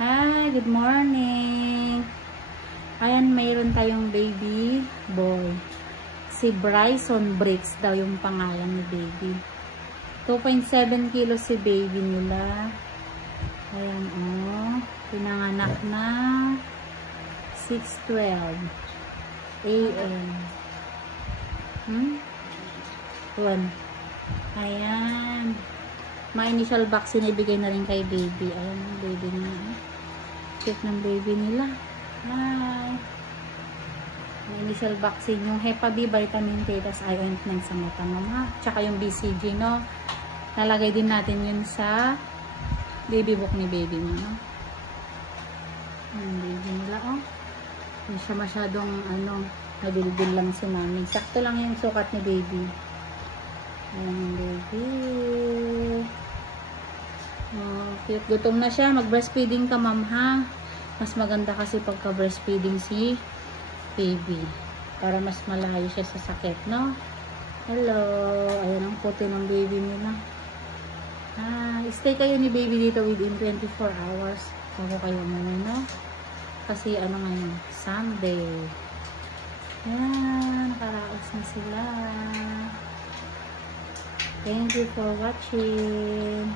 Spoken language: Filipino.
Hi, good morning. Ayan, mayroon tayong baby boy. Si Bryson Bricks daw yung pangalan ni baby. 2.7 kilo si baby nila. Ayan, oh. Pinanganak na 6:12 AM. Ayan. Mga initial vaccine ibigay na rin kay baby. Ayan ang baby niya. Cute ng baby nila. Hi. May initial vaccine yung Hepa B, vitamin K, tas eye ointment sa mata mo, ha. Tsaka yung BCG, no. Nalagay din natin yun sa baby book ni baby mo, no. Yung baby nila, oh. Hindi siya masyadong, nabilbil lang si mami. Sakto lang yung sukat ni baby. Ayan yung baby. Oh, cute. Gutom na siya. Mag-breastfeeding ka, ma'am, ha? Mas maganda kasi pagka-breastfeeding si baby. Para mas malayo siya sa sakit, no? Hello. Ayan ang puti ng baby nila. Stay kayo ni baby dito within 24 hours. Bago kayo muna, no? Kasi ngayon? Sunday. Ayan. Nakaraos na sila. Thank you for watching.